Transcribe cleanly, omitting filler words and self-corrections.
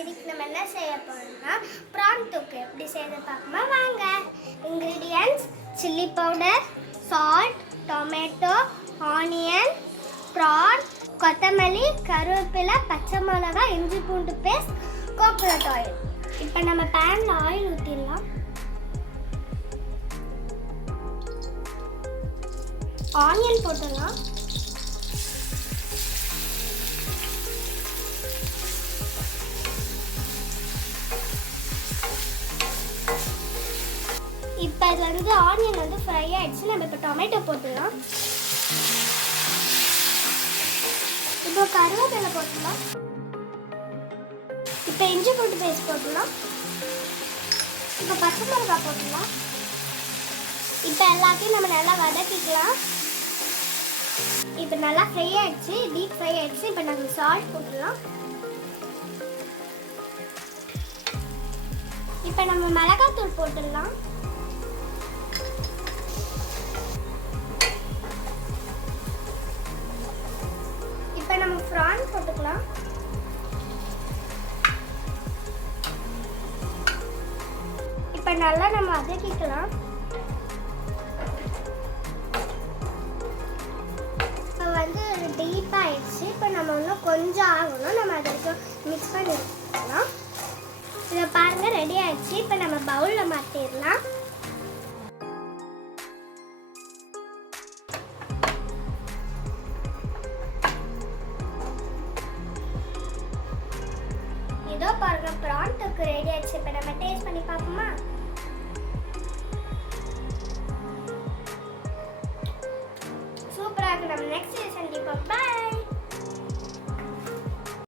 இன்னைக்கு நம்ம என்ன செய்ய போறோம்னா ப்ரான் தொக்கு எப்படி செய்யறது பார்க்கமா வாங்க. Ingredients chilli powder, salt, tomato, onion, prawn, கொத்தமல்லி, கருவேப்பிலை, பச்சை மிளகாய், இஞ்சி பூண்டு பேஸ்ட், கோகோனட் ஆயில். இப்போ நம்ம பேன்ல ஆயில் ஊற்றிடலாம். ஆனியன் போட்டுடலாம். இப்போ இது ஆனியன் ஃப்ரை ஆயிடுச்சு. நம்ம இப்போ டொமேட்டோ போட்டுடலாம். இப்போ கருவேப்பிலை போட்டுடலாம். இப்போ இஞ்சி பூண்டு பேஸ்ட் போட்டுடலாம். இப்போ பச்சை மிளகாய் போட்டுடலாம். இப்போ எல்லாத்தையும் நம்ம நல்லா வதக்கிக்கலாம். இப்போ நல்லா ஃப்ரை ஆயிடுச்சு, டீப் ஃப்ரை ஆயிடுச்சு. இப்போ நம்ம சால்ட் போட்டுடலாம். இப்போ நம்ம மிளகாத்தூள் போட்டுடலாம். இப்போ நம்ம ப்ரான் போட்டுக்கலாம். இப்போ நல்லா நம்ம வதக்கிக்கலாம். இப்போ டீப்பாக ஆயிடுச்சு. இப்போ நம்ம இன்னும் கொஞ்சம் ஆகணும். நம்ம அது வரைக்கும் மிக்ஸ் பண்ணிக்கலாம். இதை பாருங்க, ரெடி ஆயிடுச்சு. இப்போ நம்ம பவுலில் மாற்றிடலாம். இதோ பாருங்க, ப்ரான் தொக்கு ரெடி ஆயிடுச்சு. இப்போ நம்ம டேஸ்ட் பண்ணி பார்ப்போமா? சூப்பராக இருக்கு. நம்ம நெக்ஸ்ட் சந்திப்போம். பை.